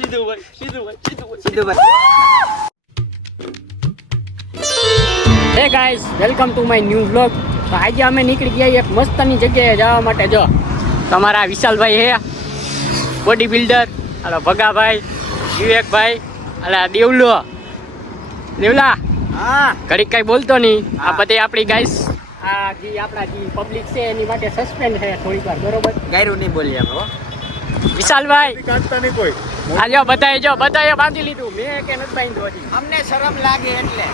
હે guys, welcome to my new vlog. તો આજે અમે નીકળી ગયા એક મસ્તની જગ્યાએ જવા માટે. જો તમારા વિશાલભાઈ હે બોડી બિલ્ડર, હાલો ભગાભાઈ, વિવેકભાઈ, હાલા દેવલા હા ઘડીક કઈ બોલતો નહીં. આ બધી આપણી ગાઈસ, આ જે આપણા જે પબ્લિક છે એની માટે સસ્પેન્ડ છે થોડીક વાર, બરોબર? ગાયરું નહીં બોલીએ આપણે. વિશાલભાઈ કાઢતા નહીં કોઈ. આ જો બધાએ બાંધી લીધું, મેં કે નથી બાંધ્યું હજી. અમને શરમ લાગે એટલે.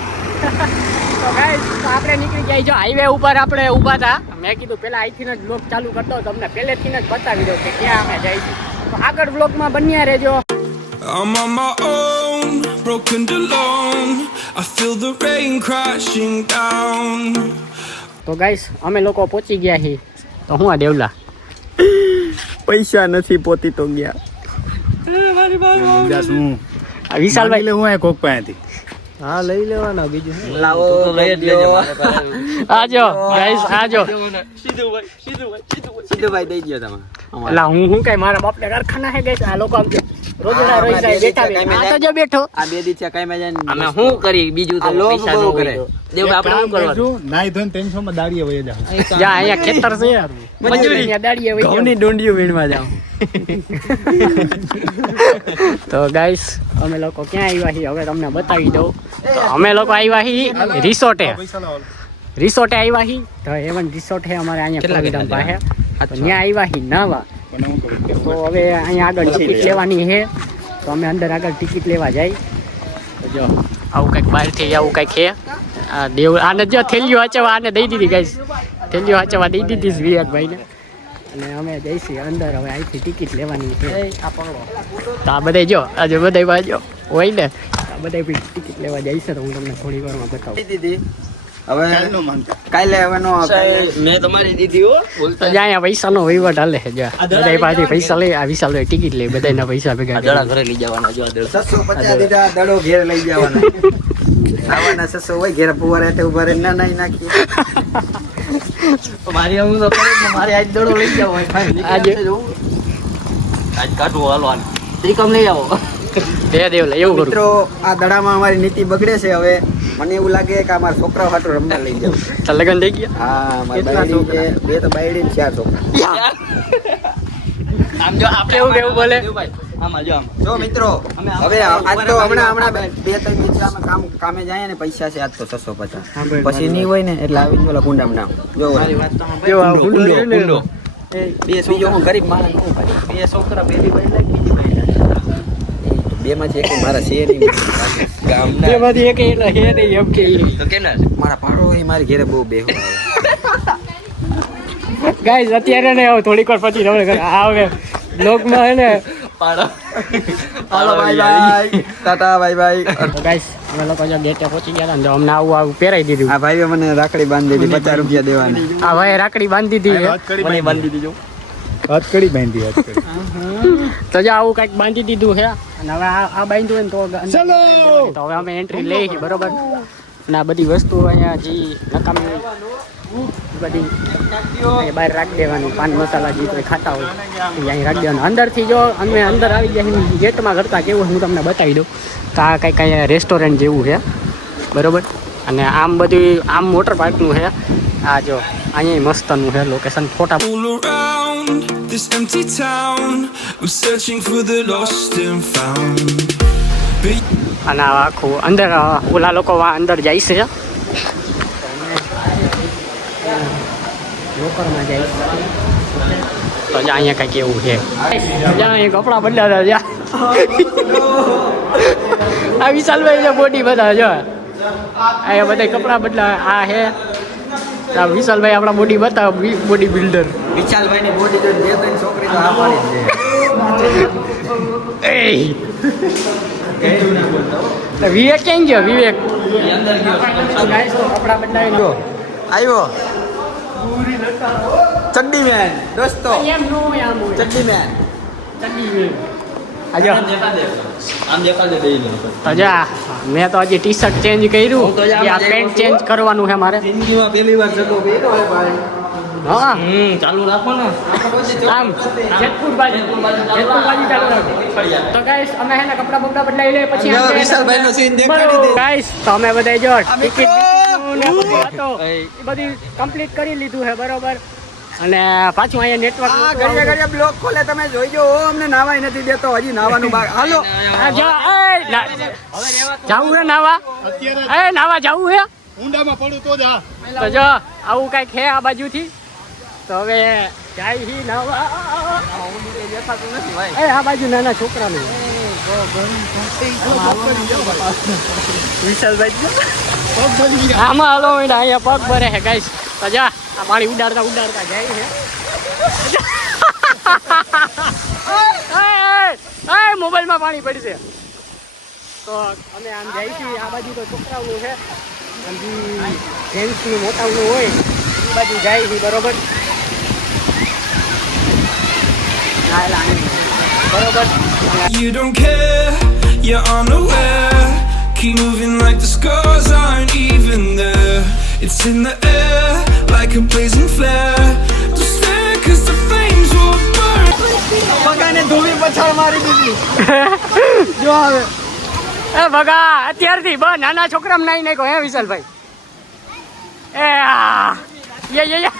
તો ગાઈસ આપણે નીકળી ગયા. જો હાઈવે ઉપર આપણે ઊભા હતા. મેં કીધું પેલા અહીંથી જ બ્લોગ ચાલુ કરતો, તમને પહેલેથી જ બતાવી દઉં કે ક્યાં અમે જઈએ છીએ. તો આગળ બ્લોગમાં બન્યા રહેજો. I'm on my own, broken alone. I feel the rain crashing down. તો ગાઈસ અમે લોકો પહોંચી ગયા છીએ. તો હું આ દેવલા પૈસા નથી પોતી તો ગયા. આ વિશાલભાઈ હું આ કોક પાસેથી હા લઈ લેવાના. બીજું લાવો લઈ જ લેજો. આજો ગાઈસ આજો. સીધુભાઈ દઈ ગયો તમે. એટલે હું કઈ મારા બાપને કારખાના હે ગાઈસ. આ લોકો આમ રોજડા રોજ જાય બેઠા બેઠા. આ તો જો બેઠો. આ બે દિવસ કઈ માં જાય. અમે શું કરી બીજું તો પૈસા નો કરે. દેવ આપણે શું કરવાનું? નાઈ ધોઈને 300 માં દાડીએ વહી જાવ. જા અહીંયા ખેતર છે યાર. મજૂરી ત્યાં દાડીએ વહી જાવ. ઘઉંની ડુંડીઓ વીણવા જાવ. તો ગાઈસ અમે લોકો ક્યાં આવ્યા છીએ હવે તમને બતાવી દઉં. તો અમે લોકો આવ્યા છીએ રિસોર્ટે આવ્યા છીએ. તો એવન રિસોર્ટ છે અમારે અહીંયા પ્રોગ્રામ પાસે. તો ત્યાં આવ્યા છીએ નાવા. તો હવે અહીંયા આગળ ટિકિટ લેવાની છે. તો અમે અંદર આગળ ટિકિટ લેવા જાય. તો જો આવું કંઈક બહારથી આવું કંઈક છે. આ દેવ આને જો થેલીઓ હચવા આને દઈ દીધી ગાઈસ. થેલીઓ હચવા દઈ દીધી વિવેકભાઈને. અને અમે જઈશું અંદર. હવે અહીંથી ટિકિટ લેવાની છે. તો આ બધા જો આજે બધા બાજુ હોય ને, આ બધા ટિકિટ લેવા જઈશે. તો હું તમને થોડી વારમાં બતાવું. હવે કાલે હવે નો મેં તમારી દીધી હો. તો અહીંયા પૈસાનો વહીવટ હાલે છે. જો બધા પાસેથી પૈસા લઈ આ વિશાલ ટિકિટ લઈ બધાના પૈસા ભેગા દડા ઘરે લઈ જવાના. જો 750 દીધા. દડો ઘેર લઈ જવાના. આવાના 600 હોય ઘેર ફુવારે તે ઉભા રહીને ના નાખી. મારી હું તો કરે ને મારી આજ દડો લઈ જાવ હોય ભાઈ. આજે આજ કાઢવું હાલવાનું. ત્રિકમ લઈ આવો. દે દેવલા એવું કરું. મિત્રો આ દડામાં અમારી નીતિ બગડે છે. હવે મને એવું લાગે કે અમારા છોકરાઓ હાટું રમવા લઈ જાવ. તો લગન થઈ ગયા. હા મારી બાયડી છે. બે તો બાયડી ને 4 છોકરા. આમ જો આપણે કેવું કેવું બોલે. આમાં જો આમ જો મિત્રો હવે આજ તો હમણાં બે ત્રણ મિત્ર અમે કામે જાય ને પૈસા છે આજ તો 650. પછી નહીં હોય ને એટલે આવી જ ઓલા કુંડામાં જો મારી વાત તો જો આ કુંડો કુંડો. બીજો હું ગરીબ માણસ હું ભાઈ. બે છોકરા પેલી બાઈ લાગી બીજી બાઈ લાગી. બે માંથી એક મારા છે નહીં ગામના. બેમાંથી એક એટલે હે નહીં એમ કે તો કેના છે? મારા પાડો એ મારી ઘરે બહુ બેહો ગાઈસ અત્યારે ને થોડીક વાર પછી તમને આવે બ્લોગમાં હે ને પાડો. હાલો bye bye tata bye bye. તો ગાઈસ અમે લોકો જો ગેટે પહોંચી ગયા હતા ને અમને આવું પહેરાઈ દીધું. આ ભાઈએ મને રાખડી બાંધી દીધી 50 રૂપિયા દેવાના. આ ભાઈ રાખડી બાંધી દીધી. મને બાંધી દીધું. હથકડી બાંધી તો જો આવું કંઈક બાંધી દીધું છે. અને હવે આ બાંધ્યું હોય ને તો હવે અમે એન્ટ્રી લઈ છીએ, બરોબર? અને આ બધી વસ્તુ અહીંયા જે નકામી હોય બધી બહાર રાખી દેવાની. પાન મસાલા જે કોઈ ખાતા હોય એ અહીં રાખી દેવાનું. અંદરથી જો અમે અંદર આવી ગયા ગેટમાં કરતા કેવું હું તમને બતાવી દઉં. તો આ કંઈક અહીંયા રેસ્ટોરન્ટ જેવું છે, બરોબર? અને આમ બધું આમ વોટર પાર્કનું છે. આ જો અહીંયા મસ્તનું છે લોકેશન. ફોટા All around this empty town, I'm searching for the lost and found. અને આખું અંદર ઓલા લોકો અંદર જાય છે. લોકરમાં જાય તો જ્યાં અહીંયા કંઈક એવું છે. જ્યાં અહીંયા કપડાં બદલાતા જ્યાં આ વિશાલભાઈ છે બોડી બધા જો અહીંયા બધા કપડાં બદલા. આ હે આ વિશાલભાઈ આપણા બોડી બતાવો, બોડી બિલ્ડર. વિશાલભાઈ ની બોડી જોઈને બે ત્રણ છોકરી તો આ પાડી એ વિવેક કેમ ગયો? વિવેક અંદર ગયો. કપડાં બદલાવી ગયો. આવ્યો ચડ્ડી મેન દોસ્તો. એમ નો હોય, આમ હોય. ચડ્ડી મેન આજે આમ દેખાડ દે દઈ લે. તો જા મેં તો હજી ટી શર્ટ ચેન્જ કર્યું. આ પેન્ટ ચેન્જ કરવાનું છે મારે. જિંદગીમાં પહેલી વાર જતો પહેર્યો હે ભાઈ. હા ચાલુ રાખો ને આમ જેતપુર બાજુ ચાલુ રાખો તો ગાઈસ અમે હે ને કપડા બપડા બદલાઈ લે પછી વિશાલભાઈ નો સીન દેખાડી દે ગાઈસ તો અમે બધા જો ટિકિટ ને બધું હતો એ બધી કમ્પ્લીટ કરી લીધું છે બરોબર અને પાછું અહીંયા નેટવર્ક ઘડિયા બ્લોક ખોલે તમે જોઈજો અમને નાવાય નથી દેતો હજી નાવાનું બાકી હાલો જાવું હે નાવા નાવા જાવું હે ઊંડામાં પડું તો જ હા તો જો આવું કઈક છે આ બાજુથી તો હવે જાય હી નાવા આ બાજુ નાના છોકરાનું વિશાલભાઈ આમાં હાલો અહીંયા પગ ભરે છે ગાઈસ તો જા આ પાણી ઉડાડતા જાય છે મોબાઈલમાં પાણી પડશે તો અમે આમ જાય છીએ આ બાજુ તો છોકરાઓનું છે જેન્ટ્સનું મોટાનું હોય એ બાજુ જાય છે બરોબર બરોબર You don't care, you're unaware. Keep moving like the scars aren't even there. It's in the air, like a blazing flare. Don't stare, cause the flames will burn. પગાને ધોવી પછાડ મારી દીધી જો હવે એ ભગા અત્યારથી બસ નાના છોકરામાં નાઈ નાખો હે વિશાલભાઈ એ યે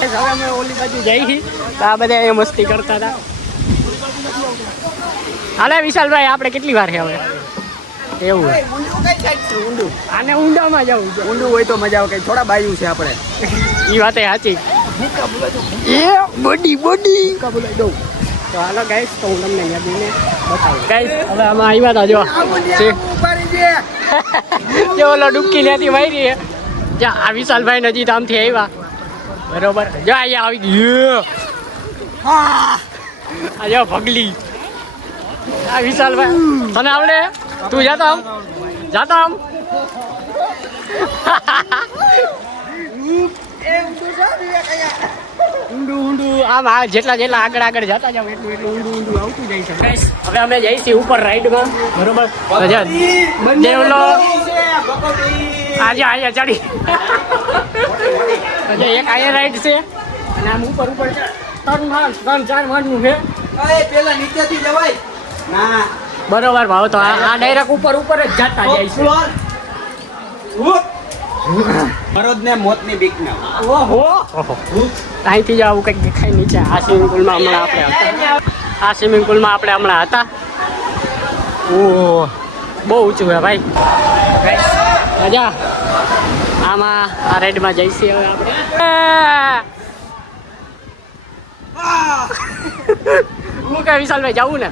હવે અમે ઓલી બાજુ જઈ તો આ બધા અહીંયા મસ્તી કરતા હતા હાલે વિશાલભાઈ આપણે કેટલી વાર છે હવે એવું આને ઊંડામાં જવું છે ઊંડું હોય તો મજા આવે કઈ થોડા બાયું છે આપણે એ વાતે સાચી એ બોડી કબૂલાઈ દઉં તો હાલો ગાઈસ તો હું તમને યાદીને બતાવું ગાઈસ હવે આમાં આવ્યા હતા જો ઓલો ડૂબકી લેતી મારી છે જા આ વિશાલભાઈ નજીક આમથી આવ્યા બરોબર જો અહીંયા આવી ગયું આ જો ભગલી આ વિશાલભાઈ તને આવડે તું જાતા આમ ઊંડું આમ જેટલા આગળ જતા જાવ એટલું ઊંડું આવતું જાય છે ગાઈસ હવે અમે જઈશું ઉપર રાઈડમાં બરોબર દેવલો આજે અહીંયા ચડી એક અહીંયા રાઈડ છે અને આમ ઉપર 3-4 માળનું છે પેલા નીચેથી જવાય ના બરોબર ભાવ તો આ ડાયરેક્ટ ઉપર જ જતા જાય છે મરોદ ને મોતની બીક ના ઓહો અહીંથી જ આવું કંઈક દેખાય નીચે આ સ્વિમિંગ પુલમાં હમણાં હતા ઓહ બહુ ઊંચું છે ભાઈ મજા આમાં આ રાઈડમાં જઈશું હવે આપણે હું કે વિશાલભાઈ જવું ને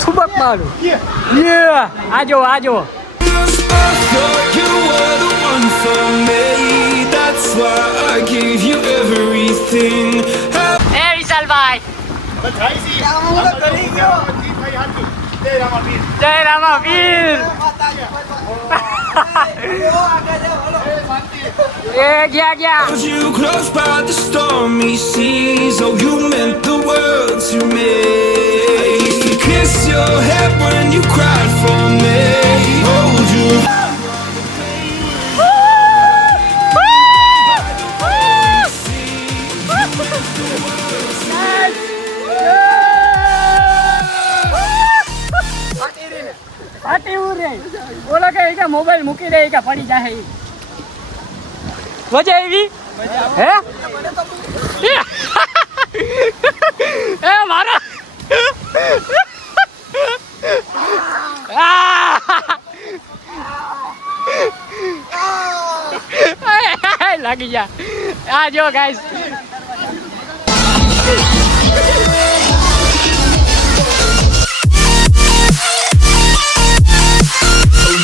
છુબક મારું આજો I thought you were the one for me. That's why I gave you everything. એ વિશાલભાઈ જય રામાવીર એ ગયા Held you close by the stormy seas. Oh, you meant the world to me. I used to kiss your head when you cried for me. Hold you. બોલો કે mobile મૂકી દે કે પડી જાય મજા આવી હે એ મારા લાગી જા આ જો guys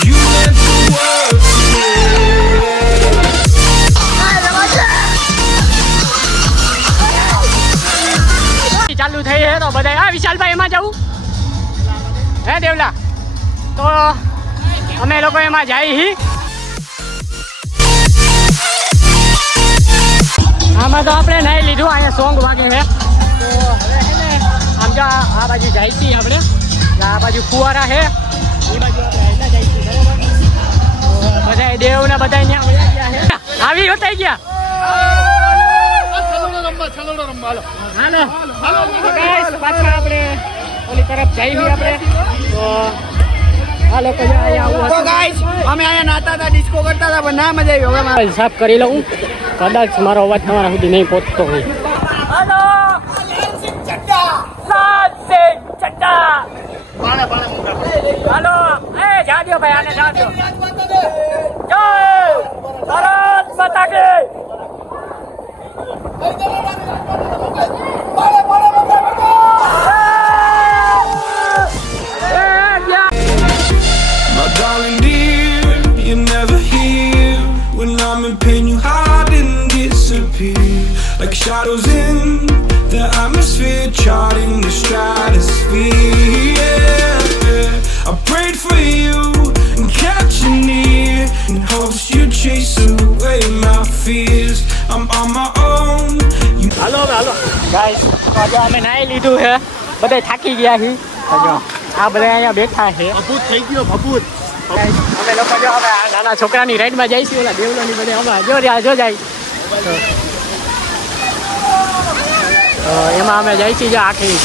You meant the world to me. ચાલુ થઈ હે તો બધા આ વિશાલભાઈ એમાં જવું હે દેવલા તો અમે લોકો એમાં જાય હી આમાં તો આપણે નાઈ લીધું, અહીંયા સોંગ વાગે છે. તો હવે છે ને આમ જો આ બાજુ જાય છીએ આપણે, આ બાજુ ફુવારા છે, એ બાજુ આપણે હાઈલા જાય છીએ, બરોબર. તો બધા દેવ ને બધા અહીંયા વયા ગયા છે. આવી હોતાઈ ગયા. હાલો તો guys, પાછા આપણે ઓલી તરફ જઈએ આપણે. તો આ લોકો જો અહીંયા આવું તો ગાઈસ અમે અહીંયા નાતા હતા, ડિસ્કો કરતા હતા, પણ ના મજા આવી. હવે મોબાઈલ સાફ કરી લઉં, કદાચ મારો અવાજ તમારા સુધી નહીં પહોંચતો હોય. હાલો એ જાજો ભાઈ, આને જાજો. જય ભારત માતા કી. My darling dear, you're never here. When I'm in pain, you hide and disappear. Like shadows in the atmosphere, charting the stratosphere. Yeah. I prayed for you and kept you near, in hopes you'd chase away my fears. I'm on my own. You હાલો હવે હાલો guys, તો આજે અમે નાઈ લીધું છે, બધા થાકી ગયા છે. તો જો આ બધા અહીંયા બેઠા છે. ભભૂત થઈ ગયો ભભૂત. Guys, અમે લોકો જો હવે આ નાના છોકરાની રાઈડમાં જઈશું, ઓલા દેવલોની બધા હમણાં જો જાય. તો એમાં અમે જઈશું જો આખી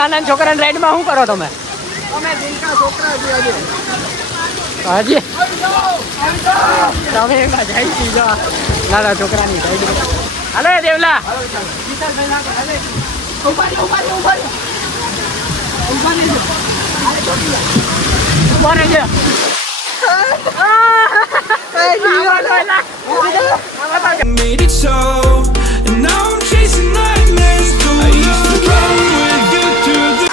નાના છોકરાની રાઈડમાં શું કરો તમે? હજી તમે એમાં જઈશું જો નાના છોકરાની રાઈડમાં. હાલો દેવલા, made it so, and now I'm chasing nightmares too. I used to run with you through the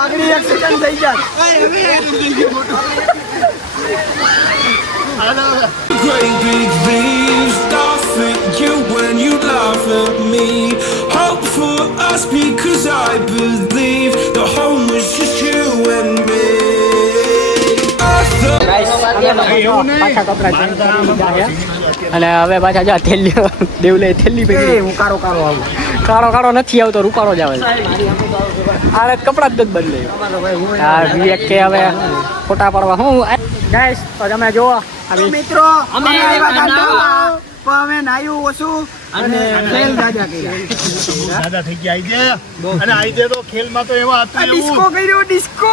આગળ એક્સિડન્ટ થઈ ગયા. great big leaves, laugh at you when you laugh at me. Hope for us because I believe the home was just you and me. I thought પાછા કપડા change કરી લીધા છે અને હવે પાછા જા થેલી દેવલે થેલી પકડી. હું કારો આવું. કાળો નથી આવતો, રૂપાળો જ આવે છે. આ કપડા જ બદલે. હા વિવેક કે હવે ફોટા પાડવા હું ગાઈસ. તો તમે જુઓ મિત્રો અમે આવ્યા દાંડામાં, પણ અમે નાયું ઓછું અને ખેલ જાજા કર્યા. દાદા થઈ ગયા આઈ અને આઈ તો ખેલમાં તો એવા હતું ડિસ્કો કર્યો, ડિસ્કો.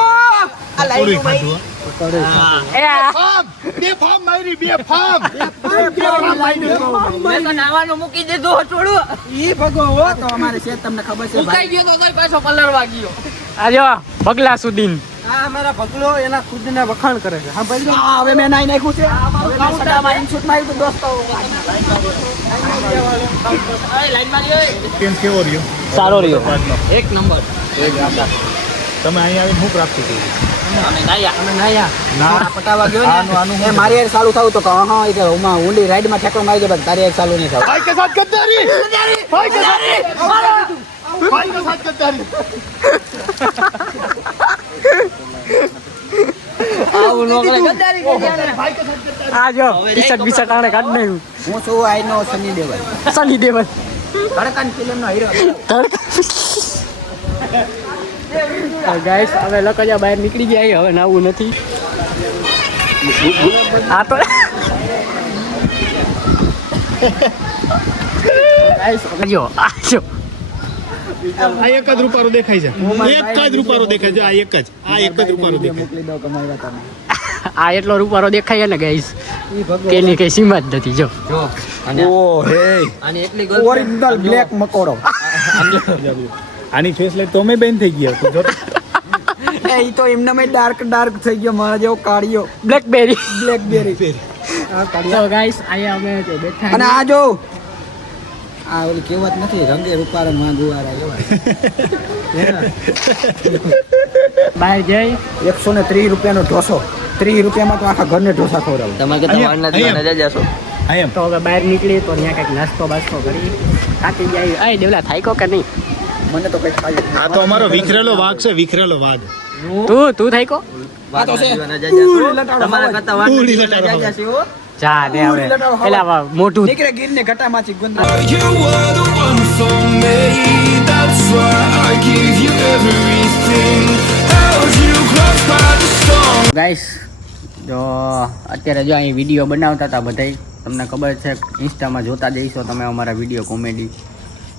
આ લાઈન ભાઈ એ આ બે ફાર્મ મારી બે ફાર્મ મેં તો નાવાનું મૂકી દીધું હટોડું. ઈ ભગો હો તો અમારે છે, તમને ખબર છે ભાઈ. ગયો તો પાછો કલર વાગ્યો. આ જો બગલા સુધીન આ અમારા ભગલો એના ખુદને વખાણ કરે છે. હા ભાઈ હવે મેં નાઈ નાખ્યું છે. હવે મેં સડામાં ઇનશૂટ માર્યું તો દોસ્તો કેમ કેવો રહ્યો? સારો રહ્યો. એક નંબર. તમે અહીંયા આવીને શું પ્રાપ્તિ કરી? અમે નાયા પટાવા ગયો ને એ મારી યાર ચાલુ થયું તો હા એ કે હું ઊંડી રાઈડમાં ઠેકડો મારી ગયો, તારી એક ચાલુ નહીં થયું. ભાઈ કે સાથ ગદ્દારી, ભાઈ કે સાથ ગદ્દારી. આવું નો કરે ગદ્દારી કરી. આ જો ટી-શર્ટ બીશર્ટ આણે કાઢ નાખ્યું. હું છું આઈનો સની દેવલ, સની દેવલ ધડકન ફિલ્મનો હીરો. ગાઈસ હવે લોકો જ્યાં બહાર નીકળી ગયા છે, હવે નાવું નથી. આ તો ગાઈસ જો આ જો આ એક જ રૂપારો દેખાય છે, એક જ રૂપારો દેખાય છે. આ એક જ રૂપારો દેખાય. મોકલી દો કમાઈ તમે. આ એટલો રૂપારો દેખાય છે ને ગાઈસ, તેની કઈ સીમા જ નથી. જો ઓ હે આની એટલી ઓરિજિનલ બ્લેક મકોડો. આની ફેસ લાઈટ તો અમે બેન થઈ ગયા જો. એ ઈ તો એમને મે ડાર્ક થઈ ગયો, મારા જેવો કાળિયો બ્લેકબેરી. તો ગાઈસ અહીંયા અમે જો બેઠા અને આ જો આ ઓલી કહેવત નથી, રંગે રૂપારા માં ગુવારા એવા. બહાર જઈ 130 રૂપિયાનો ઢોસો, 30 રૂપિયામાં તો આખા ઘરને ઢોસા ખવડાવું. તમારે કે તમારના દીવાના જ જશો. તો હવે બહાર નીકળી તો ત્યાં કંઈક નાસ્તો બાસ્તો કરી થાકી જાય. દેવલા થાક્યો કે નહીં? મને તો કઈ ખાય. આ તો અમારો વિખરેલો વાઘ છે, વિખરેલો વાઘ. તું થઈ કો તમારા કરતા ઉડી લટાડો. જા દે હવે પેલા મોટું નીકળે ગીરને ઘટામાંથી ગુંદરા. You were the one for me. That's why I give you everything. Held you close by the storm. Guys જો અત્યારે જો અહીં વિડીયો બનાવતા હતા બધાય તમને ખબર છે ઇન્સ્ટામાં જોતા જઈશો તમે અમારા વિડીયો કોમેડી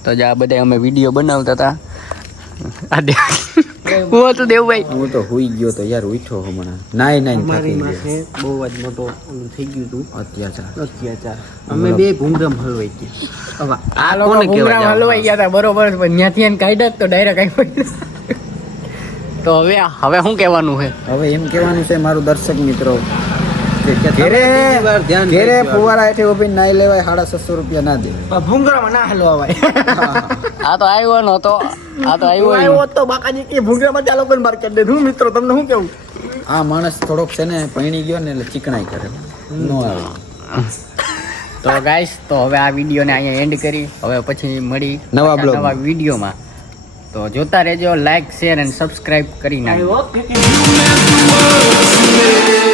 તો જ આ બધા અમે વિડીયો બનાવતા હતા આ દે હું હતું દેવભાઈ હું તો હુઈ ગયો તો યાર ઉઠ્યો હમણાં નાઈ થાકી ગયો. બહુ જ મોટો થઈ ગયું હતું અત્યાચાર અમે બે ભૂંગરામ હલવાઈ ગયા હવે આ લોકો ભૂંગરામ હલવાઈ ગયા હતા બરોબર પણ ત્યાંથી એને કાઢ્યા તો ડાયરેક્ટ આવી તો હવે શું કહેવાનું છે હવે એમ કહેવાનું છે મારું દર્શક મિત્રો ઘેરે ફુવારા હેઠે ઊભી નાઈ લેવાય 650 રૂપિયા ના દે ભૂંગરામાં ના હલવાય આ તો આવ્યો નતો આ તો આવ્યો તો બાકાજી કે ભૂંગરામાં ચાલો પણ માર્કેટ દે હું મિત્રો તમને શું કેવું આ માણસ થોડોક છે ને પૈણી ગયો ને એટલે ચીકણાઈ કરે નો આવે તો ગાઈસ તો હવે આ વિડીયોને અહીંયા એન્ડ કરી હવે પછી મળી નવા પાછા બ્લોગમાં. નવા વિડીયોમાં તો જોતા રહેજો લાઈક શેર અને સબસ્ક્રાઇબ કરી નાખજો You meant the world to me.